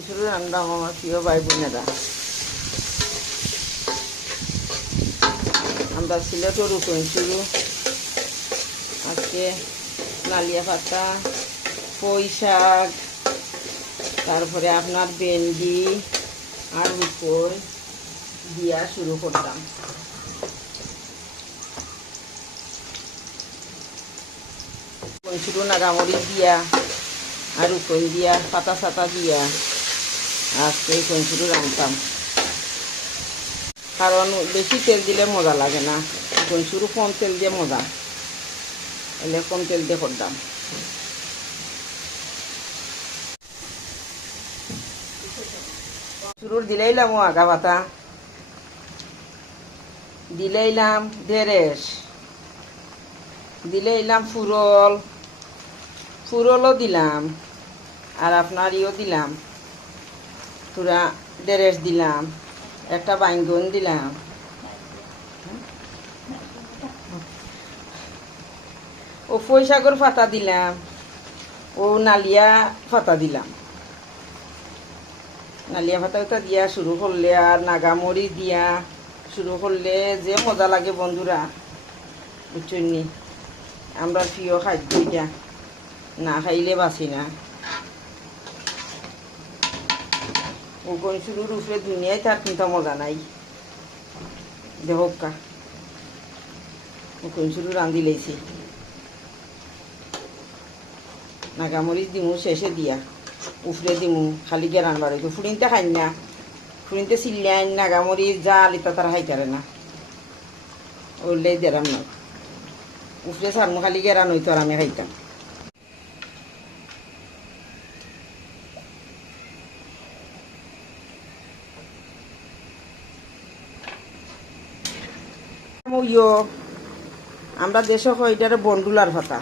কঞ্চুরি রান্না আমার প্রিয় ভাই বোনেরা, আমরা সিলেটের কঞ্চুরি আজকে নালিয়া পাতা, পুঁই শাক, তারপরে আপনার ভেন্ডি আর উপর দিয়া শুরু করতাম। কঞ্চুরি নাগামরিচ দিয়া আর উপর দিয়া পাতা সাতা দিয়া আজকে এই কঞ্চুরি রান্তাম, কারণ বেশি তেল দিলে মজা লাগে না। কঞ্চুরি কম তেল দিয়ে মজা, এলে কম তেল দিয়ে করতাম। কঞ্চুরির দিলেইলাম আগা পাতা, দিলেইলাম ঢেঁড়স, দিলেইলাম ফুরলও দিলাম, আর আপনার ইও দিলাম, পুরা ঢেঁড়স দিলাম, একটা বাইঙ্গন দিলাম, ও পুঁই শাকের পাতা দিলাম, ও নালিয়া পাতা দিলাম। নালিয়া পাতা দিয়া শুরু করলে আর নাগামরি দিয়া শুরু করলে যে মজা লাগে বন্ধুরা, বুঝছেন নি? আমরা প্রিয় খাদ্য এটা, না খাইলে বাঁচি না। ও কঞ্চুরির উপরে দুনিয়ায় তার কিন্তু মজা নাই। দেহকা ও কঞ্চুরি রাঁধি লেছি, নাগামরিচ দিমু শেষে দিয়া, উফরে দিমু খালি গেরান বাড়ি। ফুড়িনতে খাই না, ফুড়িনতে চিল্লাই নাগামরিচ জাল ইতা তারা খাইতারে না, ওইলেই দেরাম না। উফরে সারমু খালি গেরান হইতো আর আমি খাইতাম। আমরা দেশে হয় এটারে বন্ডুলার ভাতা,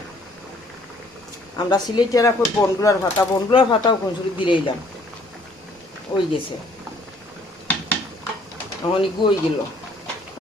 আমরা সিলেটেরা কই বন্ডুলার ভাতা। বন্ডুলার ভাতাও কঞ্চুরি দিলেইলাম, ওই গেছে এখন গই গেল।